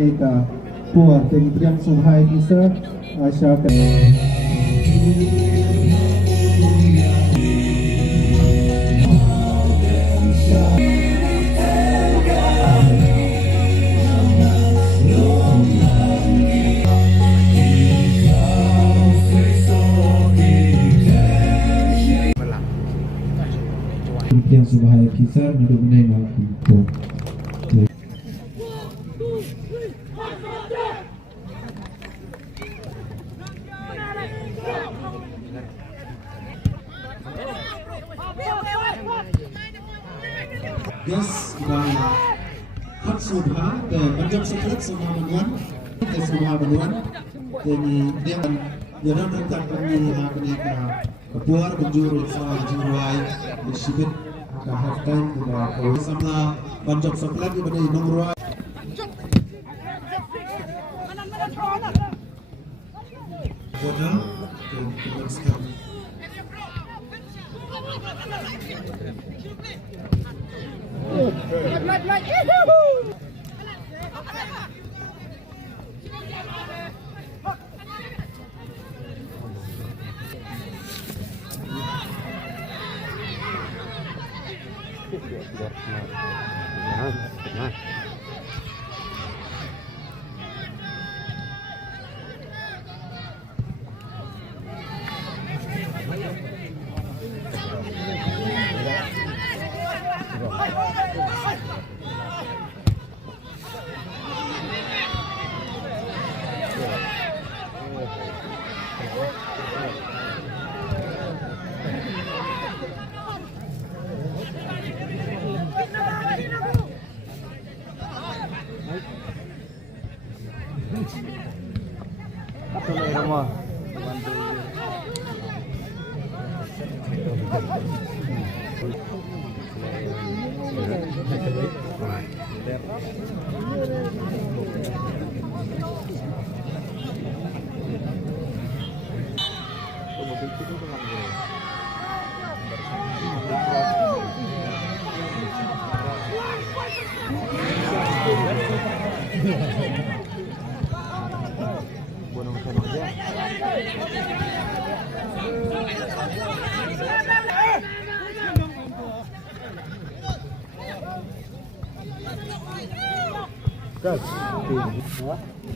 Ka của tỉnh Tiêm Sùng Hai Ký Sơ cho Tiêm Sùng Hai Ký Sơ nó được nên là của Yes, và khắc subha để bắn chấm số rất số mà muốn để subha muốn để dia dia nak tentang kami hak ni ka kepuar penjuru sama jiwai disibit ka halftime ka ko sama bắn chấm số lagi pada nomor Kodal dan sekali.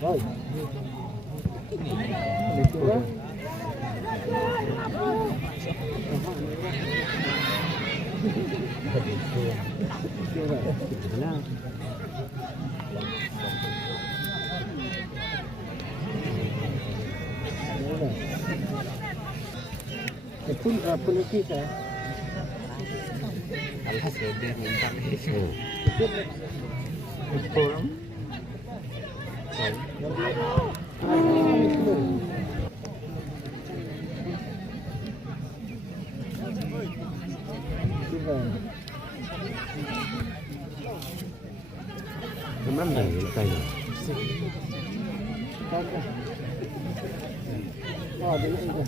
Rồi. Pun lagi saya. Alhasil dia minta itu. Forum. Kemana letaknya? Oh, di sini.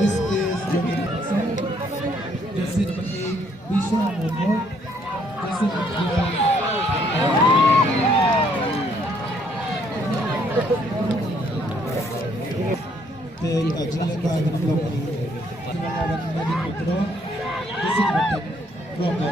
This is Jogin Aksan, jersey number 8, Bisha Momo, jersey number 12. Dari Ajilaka Ganamlong, Kinalawan Madin Putro, jersey number 10, Keluarga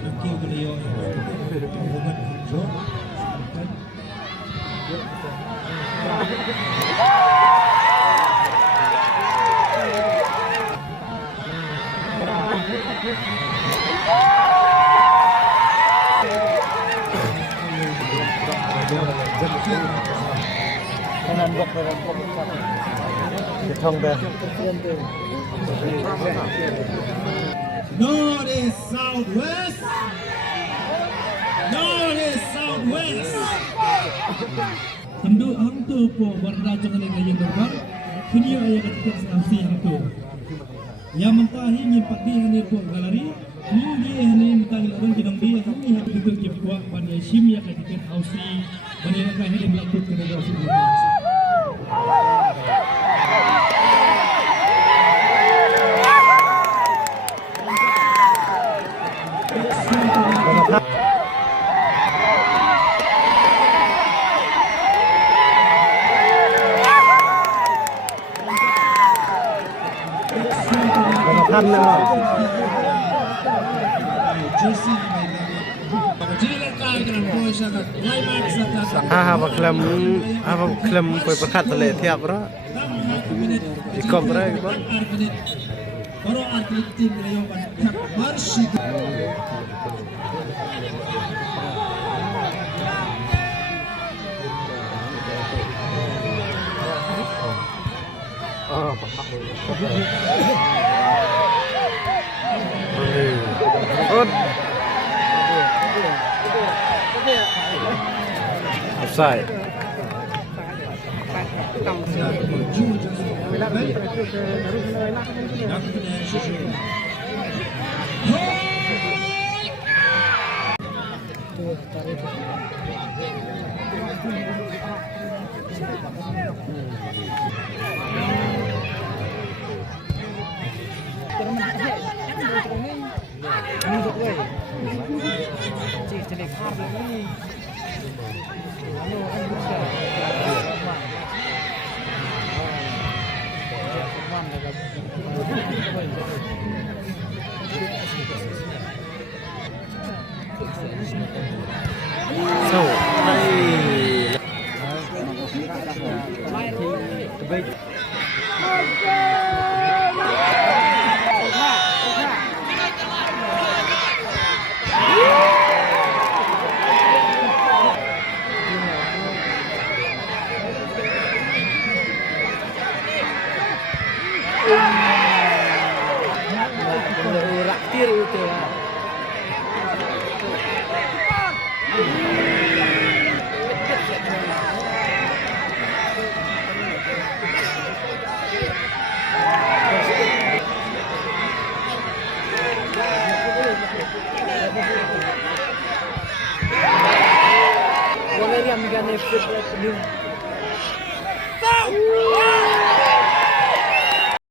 Tranquilo beliau pengumuman hijau. Kanan bok Thong đây. North is southwest. North is southwest. Tentu hantu po warna jangan yang berbar. Kini ayat ketika sanksi hantu. Yang mentahi nyimpak di hani po galeri. Mungkin hani mentahi orang jinong di hani hani itu kipkuak pada sim yang ketika hausi. Pada yang kahir melakukan kenegaraan Indonesia. Thân lên rồi. Klem koi berkat le tiap ra. Ikom ra ikom. Orang atlet tim Rayoban Marsi. Offside. So, raktir itu ya. Boleh yang gane fit